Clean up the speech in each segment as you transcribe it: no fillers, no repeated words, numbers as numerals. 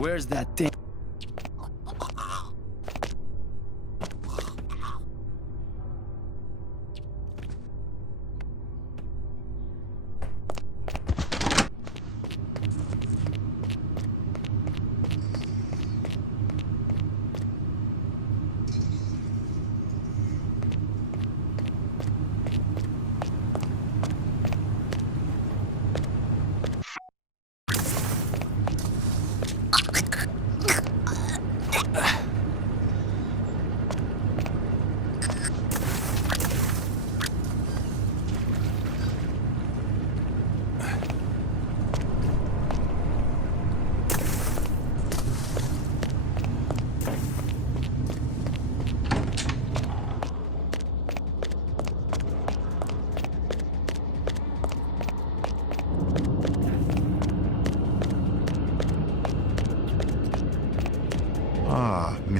Where's that thing?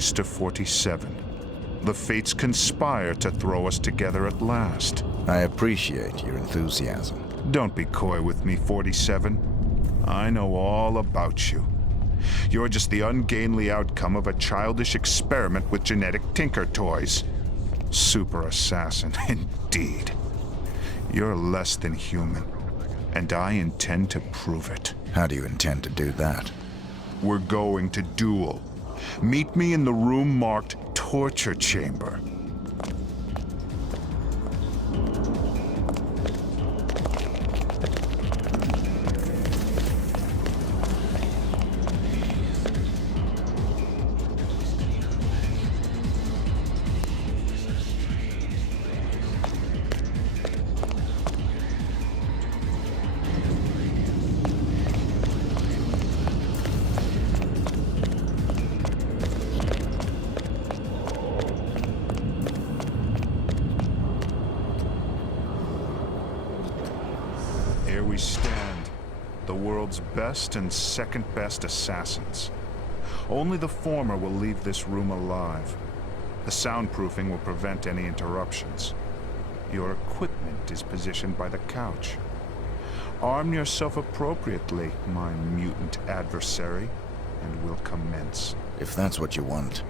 Mr. 47. The fates conspire to throw us together at last. I appreciate your enthusiasm. Don't be coy with me, 47. I know all about you. You're just the ungainly outcome of a childish experiment with genetic tinker toys. Super assassin, indeed. You're less than human, and I intend to prove it. How do you intend to do that? We're going to duel. Meet me in the room marked Torture Chamber. Here we stand, the world's best and second best assassins. Only the former will leave this room alive. The soundproofing will prevent any interruptions. Your equipment is positioned by the couch. Arm yourself appropriately, my mutant adversary, and we'll commence. If that's what you want.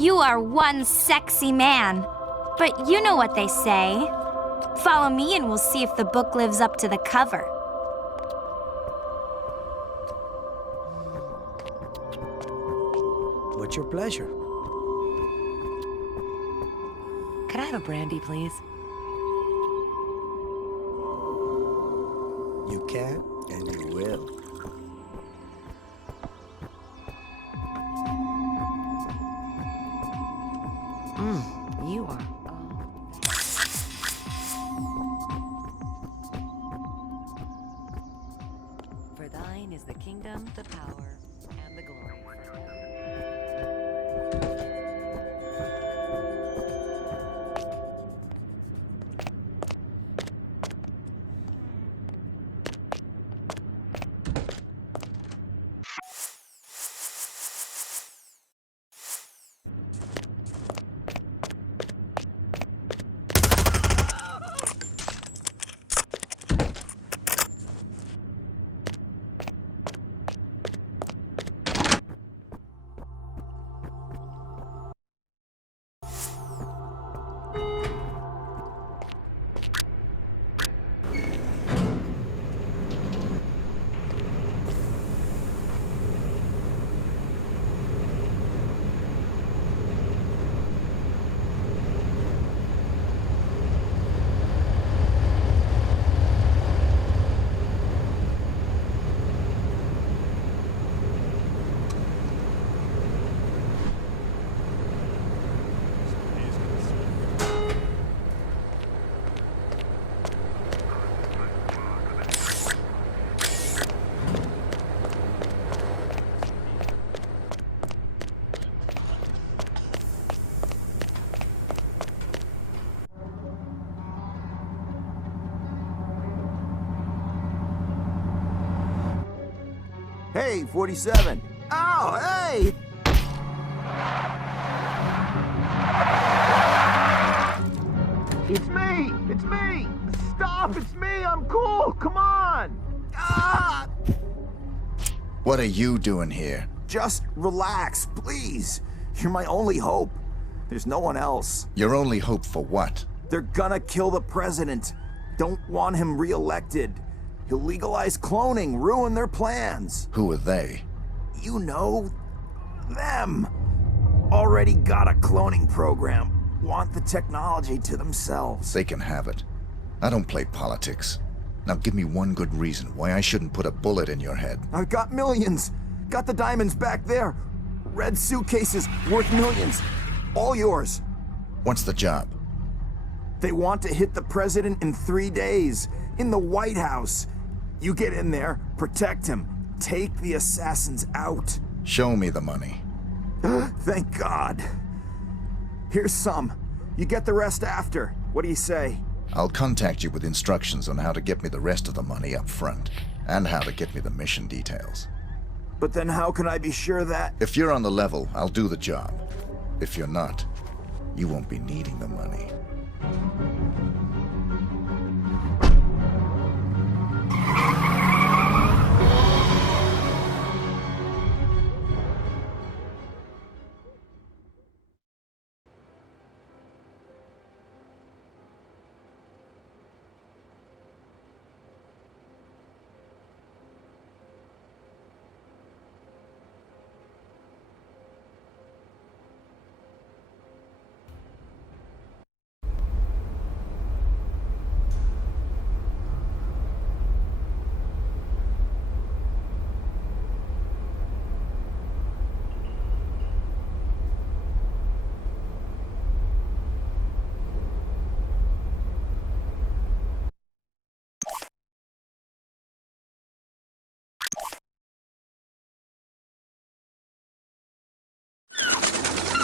You are one sexy man. But you know what they say. Follow me and we'll see if the book lives up to the cover. What's your pleasure? Could I have a brandy, please? You can, and you will. You are. For thine is the kingdom, the power, and the glory. Hey, 47. Oh, hey! It's me! It's me! Stop! It's me! I'm cool! Come on! Ah! What are you doing here? Just relax, please. You're my only hope. There's no one else. Your only hope for what? They're gonna kill the president. Don't want him re-elected. He'll legalize cloning, ruin their plans. Who are they? You know, them. Already got a cloning program. Want the technology to themselves. They can have it. I don't play politics. Now give me one good reason why I shouldn't put a bullet in your head. I've got millions. Got the diamonds back there. Red suitcases worth millions. All yours. What's the job? They want to hit the president in 3 days. In the White House. You get in there, protect him, take the assassins out. Show me the money. Thank God. Here's some. You get the rest after. What do you say? I'll contact you with instructions on how to get me the rest of the money up front, and how to get me the mission details. But then how can I be sure that... If you're on the level, I'll do the job. If you're not, you won't be needing the money.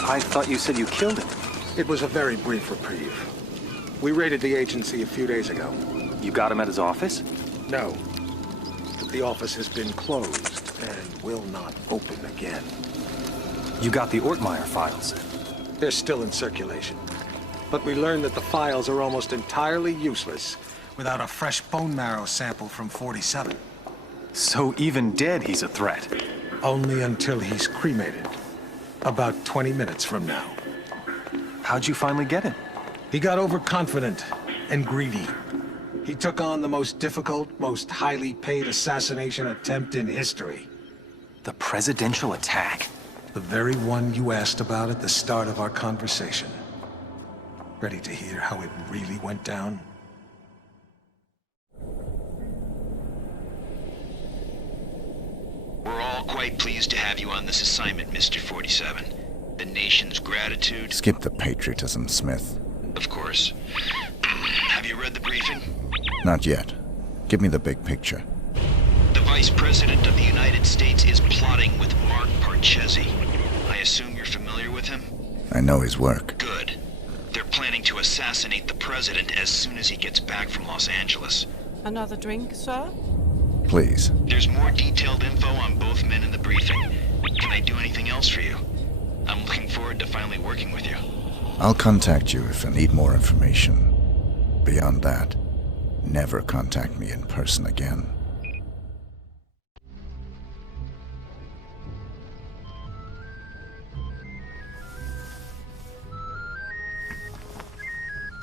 I thought you said you killed him. It was a very brief reprieve. We raided the agency a few days ago. You got him at his office? No. But the office has been closed and will not open again. You got the Ortmeyer files? They're still in circulation. But we learned that the files are almost entirely useless without a fresh bone marrow sample from 47. So even dead, he's a threat. Only until he's cremated. About 20 minutes from now. How'd you finally get him? He got overconfident and greedy. He took on the most difficult, most highly paid assassination attempt in history. The presidential attack? The very one you asked about at the start of our conversation. Ready to hear how it really went down? We're all quite pleased to have you on this assignment, Mr. 47. The nation's gratitude... Skip the patriotism, Smith. Of course. Have you read the briefing? Not yet. Give me the big picture. The Vice President of the United States is plotting with Mark Parchesi. I assume you're familiar with him? I know his work. Good. They're planning to assassinate the President as soon as he gets back from Los Angeles. Another drink, sir? Please. There's more detailed info on both men in the briefing. Can I do anything else for you? I'm looking forward to finally working with you. I'll contact you if I need more information. Beyond that, never contact me in person again.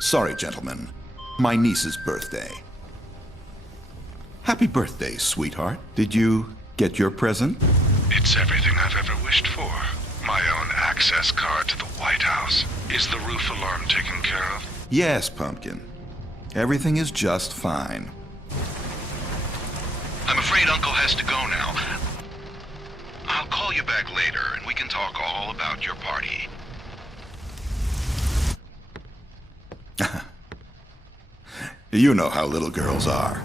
Sorry, gentlemen. My niece's birthday. Happy birthday, sweetheart. Did you get your present? It's everything I've ever wished for. My own access card to the White House. Is the roof alarm taken care of? Yes, Pumpkin. Everything is just fine. I'm afraid Uncle has to go now. I'll call you back later and we can talk all about your party. You know how little girls are.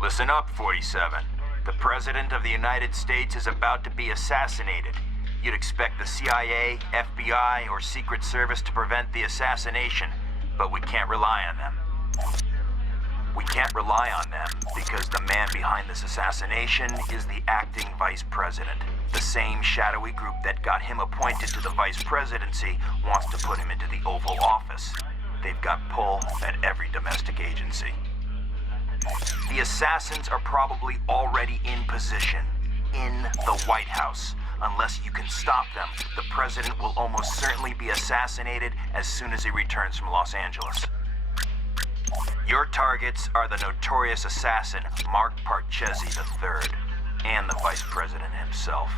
Listen up, 47. The President of the United States is about to be assassinated. You'd expect the CIA, FBI, or Secret Service to prevent the assassination, but we can't rely on them. We can't rely on them because the man behind this assassination is the acting Vice President. The same shadowy group that got him appointed to the Vice Presidency wants to put him into the Oval Office. They've got pull at every domestic agency. The assassins are probably already in position, in the White House. Unless you can stop them, the president will almost certainly be assassinated as soon as he returns from Los Angeles. Your targets are the notorious assassin, Mark Parchesi III, and the Vice President himself.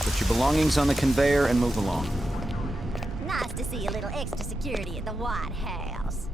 Put your belongings on the conveyor and move along. Nice to see a little extra security at the White House.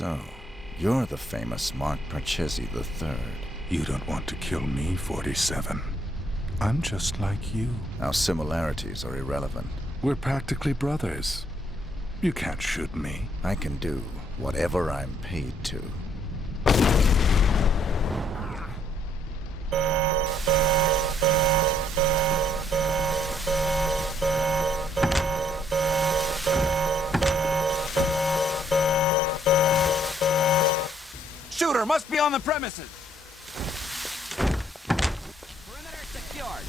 So, you're the famous Mark Parchesi III. You don't want to kill me, 47. I'm just like you. Our similarities are irrelevant. We're practically brothers. You can't shoot me. I can do whatever I'm paid to. Shooter must be on the premises. Perimeter secured.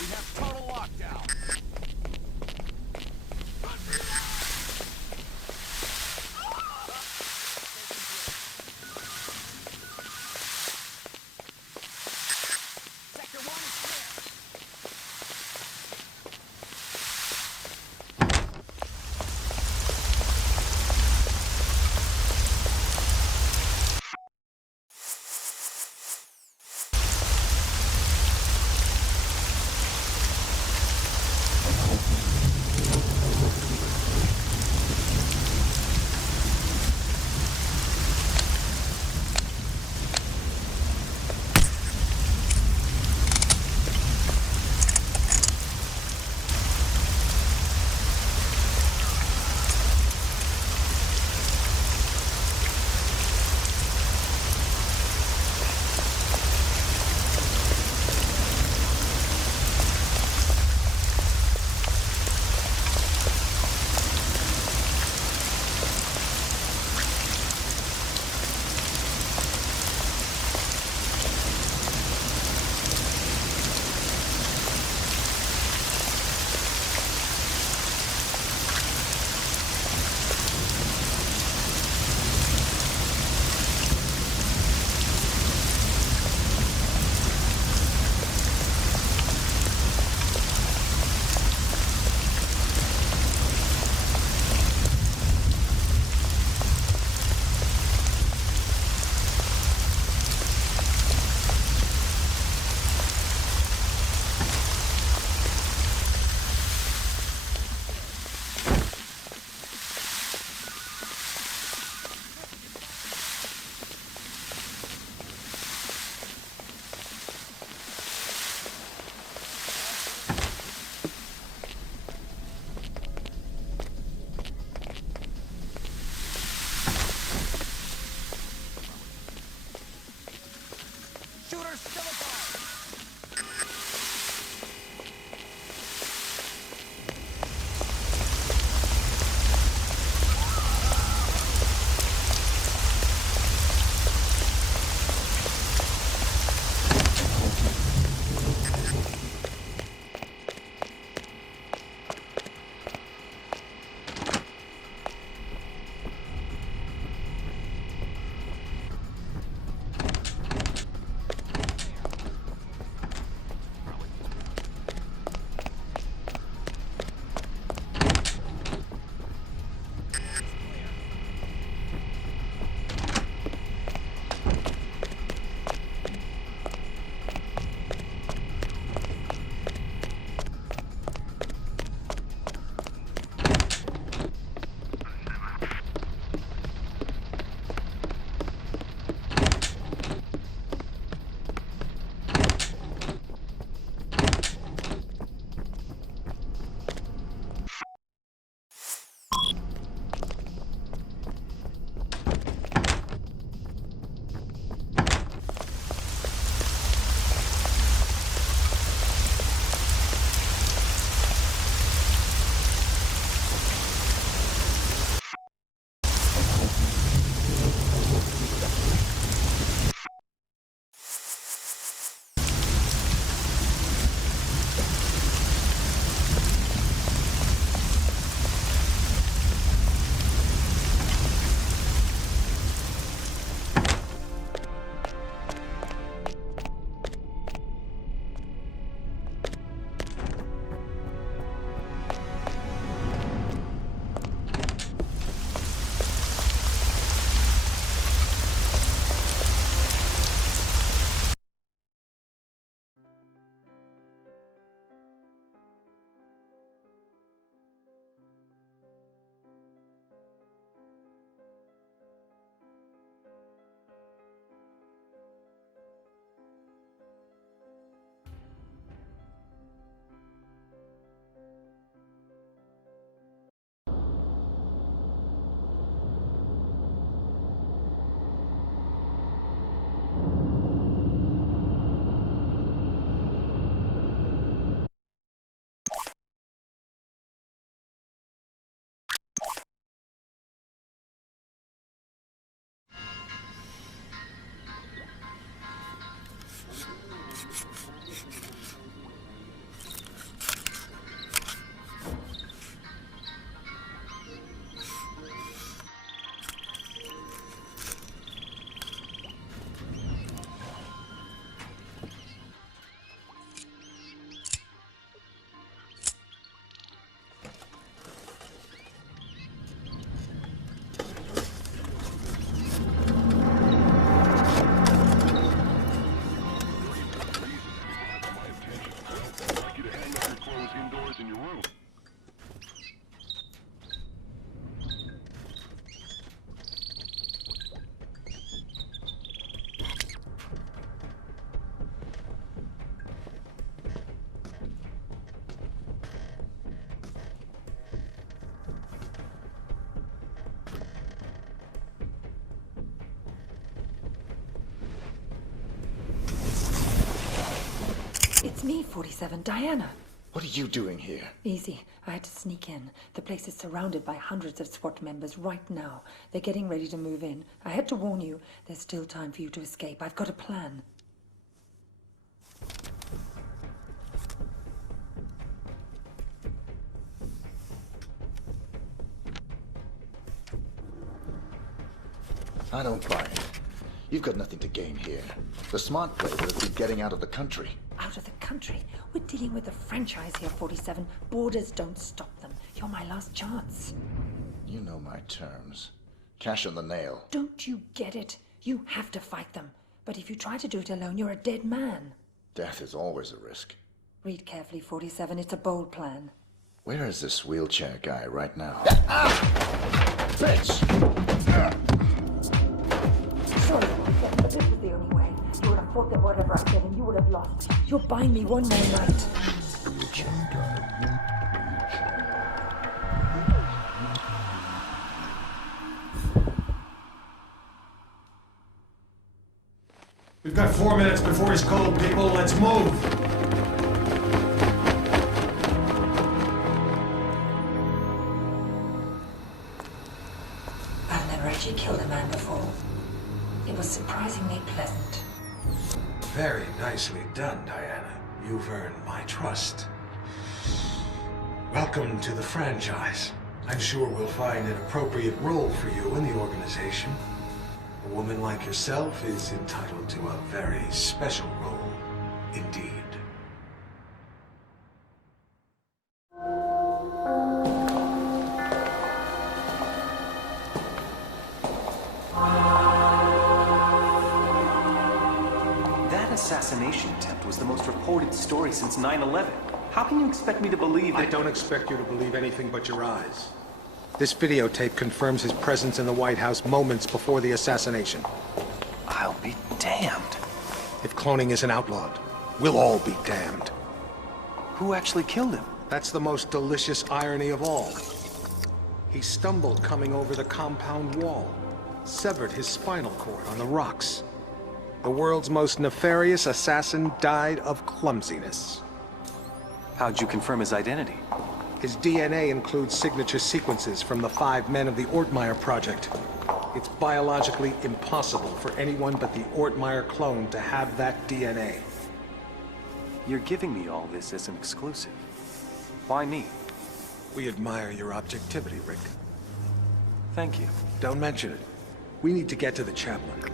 We have total lockdown. 47. Diana! What are you doing here? Easy. I had to sneak in. The place is surrounded by hundreds of SWAT members right now. They're getting ready to move in. I had to warn you. There's still time for you to escape. I've got a plan. I don't buy it. You've got nothing to gain here. The smart play would have been getting out of the country. Out of the country? We're dealing with a franchise here, 47. Borders don't stop them. You're my last chance. You know my terms. Cash on the nail. Don't you get it? You have to fight them. But if you try to do it alone, you're a dead man. Death is always a risk. Read carefully, 47. It's a bold plan. Where is this wheelchair guy right now? Bitch! Sorry, 47, but this was the only way. You would have fought them whatever I said, and you would have lost. You're buying me one more night. Wheelchair guy. We've got 4 minutes before he's called, people. Let's move! I've never actually killed a man before. It was surprisingly pleasant. Very nicely done, Diana. You've earned my trust. Welcome to the franchise. I'm sure we'll find an appropriate role for you in the organization. A woman like yourself is entitled to a very special role indeed. That assassination attempt was the most reported story since 9/11. How can you expect me to believe I it? don't expect you to believe anything but your eyes. This videotape confirms his presence in the White House moments before the assassination. I'll be damned. If cloning isn't outlawed, we'll all be damned. Who actually killed him? That's the most delicious irony of all. He stumbled coming over the compound wall, severed his spinal cord on the rocks. The world's most nefarious assassin died of clumsiness. How'd you confirm his identity? His DNA includes signature sequences from the 5 men of the Ortmeyer project. It's biologically impossible for anyone but the Ortmeyer clone to have that DNA. You're giving me all this as an exclusive. Why me? We admire your objectivity, Rick. Thank you. Don't mention it. We need to get to the chaplain.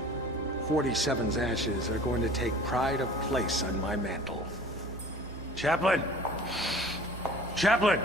47's ashes are going to take pride of place on my mantle. Chaplain! Chaplain!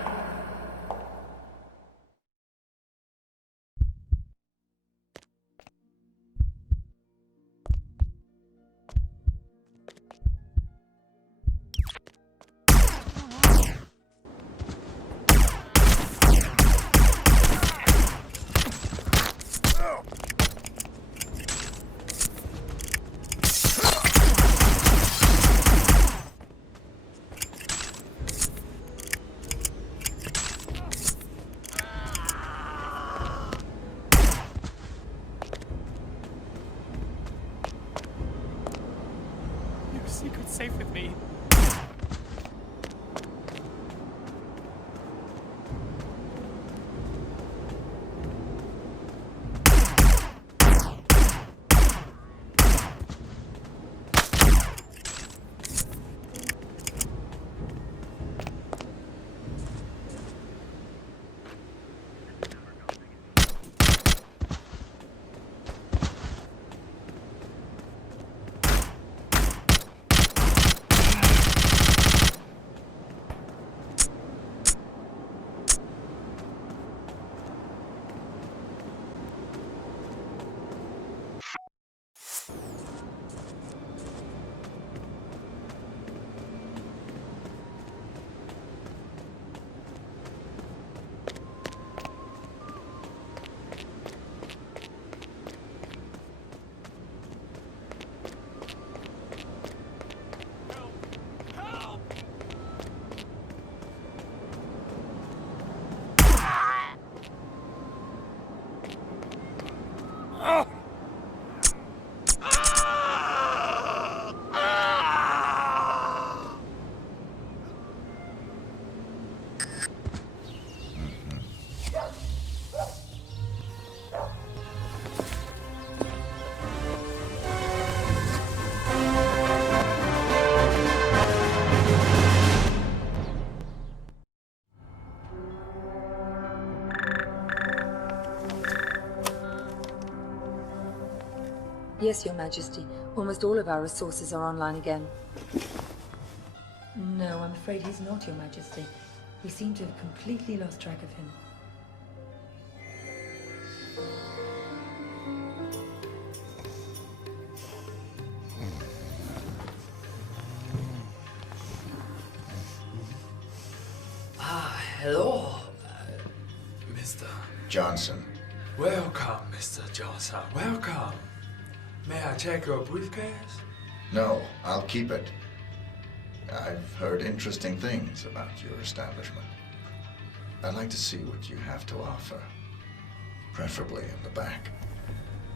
Yes, Your Majesty. Almost all of our resources are online again. No, I'm afraid he's not, Your Majesty. We seem to have completely lost track of him. Hello, Mr. Johnson. Welcome, Mr. Johnson. Welcome. May I check your briefcase? No, I'll keep it. I've heard interesting things about your establishment. I'd like to see what you have to offer. Preferably in the back.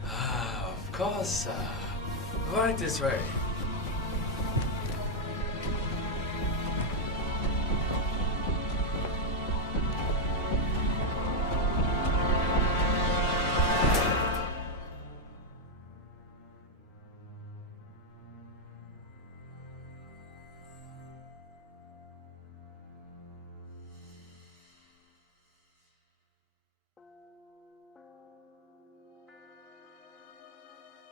Of course, right this way.